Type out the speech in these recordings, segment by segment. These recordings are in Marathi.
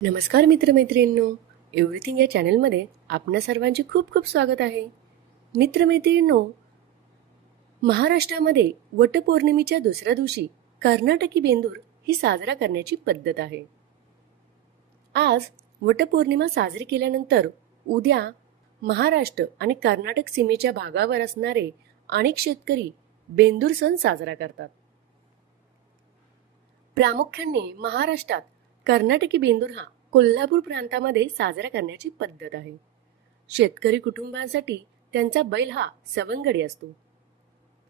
नमस्कार मित्रमैत्रिणींनो, एव्हरीथिंग या चॅनलमध्ये आपणा सर्वांचे खूप खूप स्वागत आहे. मित्रमैत्रिणींनो, महाराष्ट्रामध्ये वटपौर्णिमेच्या दुसऱ्या दिवशी कर्नाटकी बेंदूर ही साजरा करण्याची पद्धत आहे. आज वटपौर्णिमा साजरी केल्यानंतर उद्या महाराष्ट्र आणि कर्नाटक सीमेच्या भागावर असणारे अनेक शेतकरी बेंदूर सण साजरा करतात. प्रामुख्याने महाराष्ट्रात कर्नाटकी बेंदूर हा कोल्हापूर प्रांतामध्ये साजरा करण्याची पद्धत आहे. शेतकरी कुटुंबांसाठी त्यांचा बैल हा सवंगडी असतो.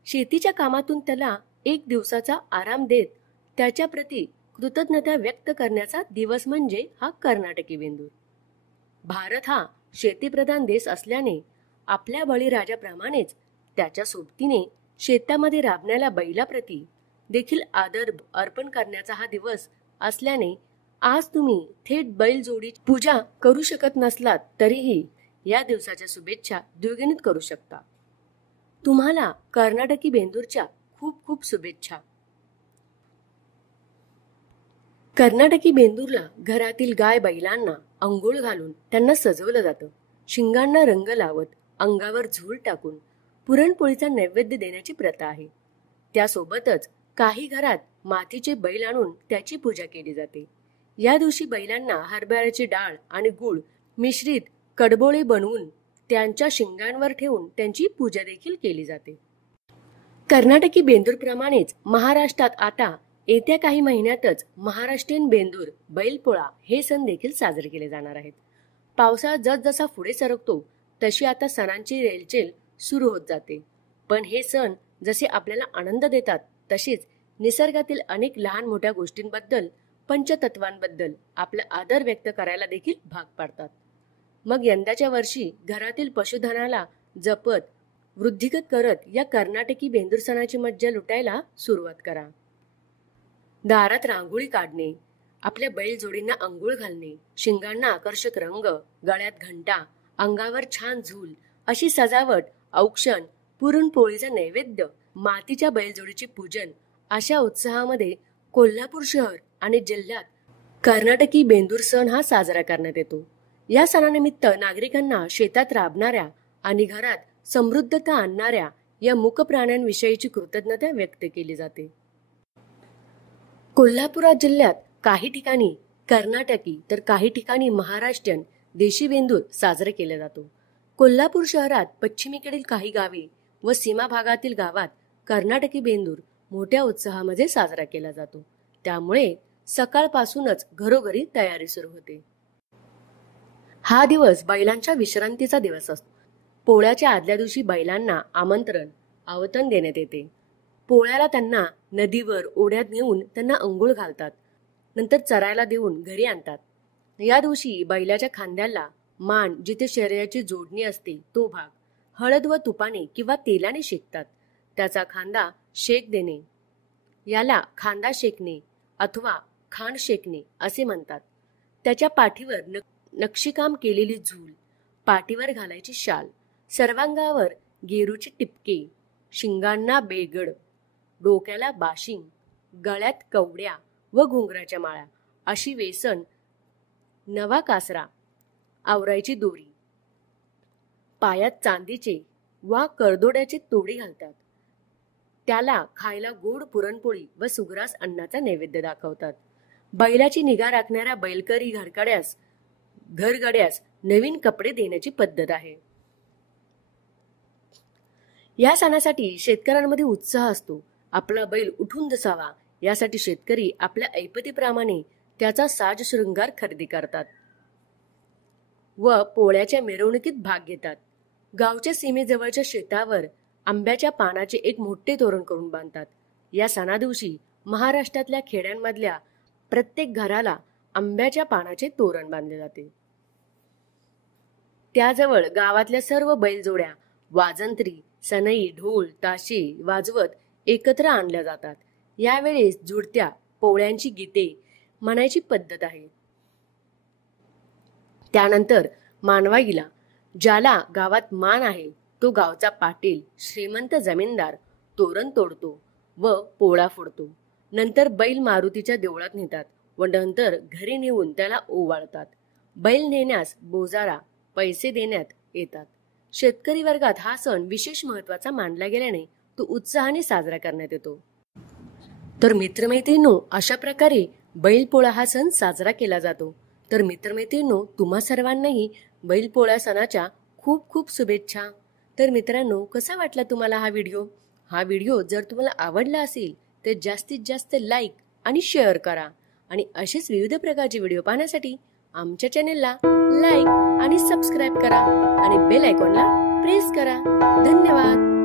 शेतीच्या कामातून त्याला एक दिवसाचा आराम देत त्याच्या प्रती कृतज्ञता व्यक्त करण्याचा दिवस म्हणजे हा कर्नाटकी बेंदूर. भारत हा शेतीप्रधान देश असल्याने आपल्या बळीराजाप्रमाणेच त्याच्या सोबतीने शेतामध्ये राबणाऱ्या बैलाप्रती देखील आदर अर्पण करण्याचा हा दिवस असल्याने आज तुम्ही थेट बैलजोडीची पूजा करू शकत नसलात तरीही या दिवसाच्या शुभेच्छा द्विगुणित करू शकता. तुम्हाला कर्नाटकी बेंदूरच्या खूप खूप शुभेच्छा. कर्नाटकी बेंदूरला घरातील गाय बैलांना अंघोळ घालून त्यांना सजवलं जातं. शिंगांना रंग लावत अंगावर झूल टाकून पुरणपोळीचा नैवेद्य देण्याची प्रथा आहे. त्यासोबतच काही घरात मातीचे बैल आणून त्याची पूजा केली जाते. या दिवशी बैलांना हरभऱ्याची डाळ आणि गूळ मिश्रित कडबोळे बनवून त्यांच्या शिंगांवर ठेवून त्यांची पूजा देखील केली जाते. कर्नाटकी बेंदूर प्रमाणेच महाराष्ट्रात आता येत्या काही महिन्यातच महाराष्ट्रीयन बेंदूर, बैलपोळा हे सण देखील साजरे केले जाणार आहेत. पावसाळा जसजसा पुढे सरकतो तशी आता सणांची रेलचेल सुरू होत जाते. पण हे सण जसे आपल्याला आनंद देतात तसेच निसर्गातील अनेक लहान मोठ्या गोष्टींबद्दल, पंचतत्वांबद्दल आपला आदर व्यक्त करायला देखील भाग पाडतात. मग यंदाच्या वर्षी घरातील पशुधनाला जपत वृद्धिगत करत या कर्नाटकी बेंदूर सणाची मज्जा लुटायला सुरुवात करा. दारात रांगोळी काढणे, आपल्या बैलजोडींना अंघोळ घालणे, शिंगांना आकर्षक रंग, गळ्यात घंटा, अंगावर छान झूल अशी सजावट, औक्षण, पुरणपोळीचा नैवेद्य, मातीच्या बैलजोडीचे पूजन अशा उत्साहामध्ये कोल्हापूर शहर आणि जिल्ह्यात कर्नाटकी बेंदूर सण हा साजरा करण्यात येतो. या सणानिमित्त नागरिकांना शेतात राबणाऱ्या आणि घरात समृद्धता आणणाऱ्या या मूक प्राण्यांविषयीची कृतज्ञता व्यक्त केली जाते. कोल्हापूर जिल्ह्यात काही ठिकाणी कर्नाटकी तर काही ठिकाणी महाराष्ट्रीयन देशी बेंदूर साजरा केला जातो. कोल्हापूर शहरात पश्चिमेकडील काही गावे व सीमा भागातील गावात कर्नाटकी बेंदूर मोठ्या उत्साहामध्ये साजरा केला जातो. त्यामुळे सकाळपासूनच घरोघरी तयारी सुरू होते. हा दिवस बैलांच्या विश्रांतीचा दिवस असतो. पोळ्याच्या आदल्या दिवशी बैलांना आवतण देण्यात येते. पोळ्याला त्यांना नदीवर ओढ्यात नेऊन त्यांना अंघोळ घालतात. नंतर चरायला देऊन घरी आणतात. या दिवशी बैलाच्या खांद्याला मान जिथे शरीराची जोडणी असते तो भाग हळद व तुपाने किंवा तेलाने शेकतात. त्याचा खांदा शेक देणे याला खांदा शेकणे अथवा खांड शेकणे असे म्हणतात. त्याच्या पाठीवर नक्षीकाम केलेली झूल, पाठीवर घालायची शाल, सर्वांगावर गेरूची टिपके, शिंगांना बेगड, डोक्याला बाशिंग, गळ्यात कवड्या व घुंगराच्या माळा अशी वेसन, नवा कासरा, आवरायची दोरी, पायात चांदीचे वा करदोड्याचे तोडे घालतात. त्याला खायला गोड पुरणपोळी व सुग्रास अन्नाचा नैवेद्य दाखवतात. बैलाची निगा राखणाऱ्या बैलकरी घरगड्यास नवीन कपडे देण्याची पद्धत आहे. या सणासाठी शेतकऱ्यांमध्ये उत्साह असतो. आपला बैल उठून दिसावा यासाठी शेतकरी आपल्या ऐपतीप्रमाणे त्याचा साज शृंगार खरेदी करतात व पोळ्याच्या मिरवणुकीत भाग घेतात. गावच्या सीमेजवळच्या शेतावर आंब्याच्या पानाचे एक मोठे तोरण करून बांधतात. या सणा दिवशी महाराष्ट्रातल्या खेड्यांमधल्या प्रत्येक घराला आंब्याच्या पानाचे तोरण बांधले जाते. त्याजवळ गावातल्या सर्व बैलजोड्या वाजंत्री, सनई, ढोल, ताशे वाजवत एकत्र आणल्या जातात. यावेळेस जुळत्या पोळ्यांची गीते म्हणायची पद्धत आहे. त्यानंतर मानवाईला, ज्याला गावात मान आहे तो गावचा पाटील, श्रीमंत जमीनदार तोरण तोडतो व पोळा फोडतो. नंतर बैल मारुतीच्या देवळात नेतात व नंतर घरी नेऊन त्याला ओवाळतात. बैल नेण्यास बोजारा, पैसे देण्यात येतात. शेतकरी वर्गात हा सण विशेष महत्वाचा मानला गेल्याने तो उत्साहाने साजरा करण्यात येतो. तर मित्रमैत्रिणींनो, अशा प्रकारे बैलपोळा हा सण साजरा केला जातो. तर मित्रमैत्रिणींनो, तुम्हा सर्वांनाही बैलपोळा सणाच्या खूप खूप शुभेच्छा. तर मित्रांनो, कसा वाटला तुम्हाला हा व्हिडिओ? हा व्हिडिओ जर तुम्हाला आवडला असेल तर जास्तीत जास्त लाईक आणि शेअर करा. आणि असेच विविध प्रकारचे व्हिडिओ पाहण्यासाठी आमच्या चॅनेलला लाईक आणि सबस्क्राईब करा आणि बेल आयकॉनला प्रेस करा. धन्यवाद.